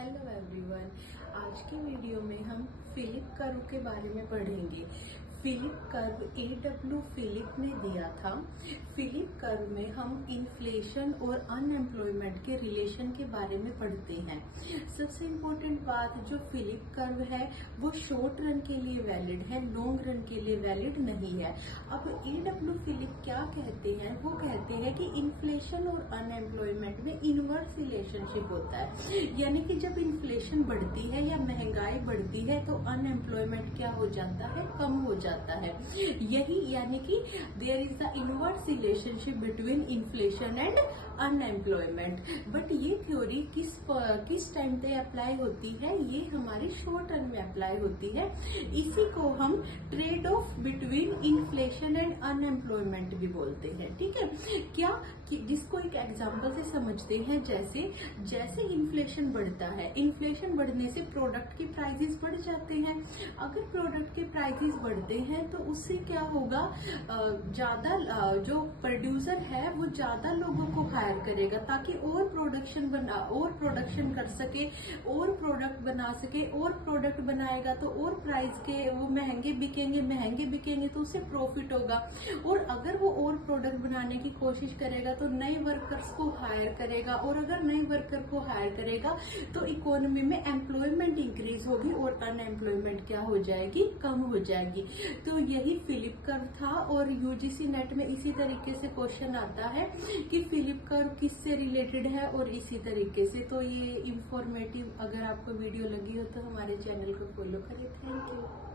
Hello everyone. आज की video में हम फिलिप कर्व के बारे में पढ़ेंगे। फिलिप कर्व AW फिलिप ने दिया था। फिलिप कर्व में हम इन्फ्लेशन और अनएम्प्लॉयमेंट के रिलेशन के बारे में पढ़ते हैं। सबसे इम्पोर्टेंट बात, जो फिलिप कर्व है वो शॉर्ट रन के लिए वैलिड है, लॉन्ग रन के लिए वैलिड नहीं है। अब AW फिलिप क्या कहते हैं, वो कहते हैं कि इन्फ्लेशन और अनएम्प्लॉयमेंट में इनवर्स रिलेशनशिप होता है। यानी कि जब इन्फ्लेशन बढ़ती है या महंगाई बढ़ती है तो अनएम्प्लॉयमेंट क्या हो जाता है, कम हो जाता है। यही यानी कि there is the inverse relationship between inflation and unemployment. But ये थ्योरी किस टाइम पे अप्लाई होती है, ये हमारी शॉर्ट रन में अप्लाई होती है। इसी को हम trade off between inflation and unemployment भी बोलते हैं। ठीक है, क्या कि जिसको एक एग्जांपल से समझते हैं। जैसे इन्फ्लेशन बढ़ता है, इन्फ्लेशन बढ़ने से प्रोडक्ट की प्राइसेस बढ़ जाते हैं। अगर प्रोडक्ट के प्राइसेस बढ़ते हैं तो उससे क्या होगा, ज्यादा जो प्रोड्यूसर है वो ज्यादा लोगों को हायर करेगा ताकि और प्रोडक्शन कर सके, और प्रोडक्ट बना सके। और प्रोडक्ट बनाएगा तो और प्राइस के वो महंगे बिकेंगे तो उससे प्रॉफिट होगा। और अगर वो और प्रोडक्ट बनाने की कोशिश करेगा तो नए वर्कर्स को हायर करेगा, और अगर नए वर्कर को हायर करेगा तो इकोनॉमी में एम्प्लॉयमेंट इंक्रीज होगी और अनएम्प्लॉयमेंट क्या हो जाएगी, कम हो जाएगी। तो यही फिलिप कर्व था। और यूजीसी नेट में इसी तरीके से क्वेश्चन आता है कि फिलिप कर्व किससे रिलेटेड है, और इसी तरीके से। तो ये इंफॉर्मेटिव अगर आपको वीडियो लगी हो तो हमारे चैनल को फॉलो करें। Thank you.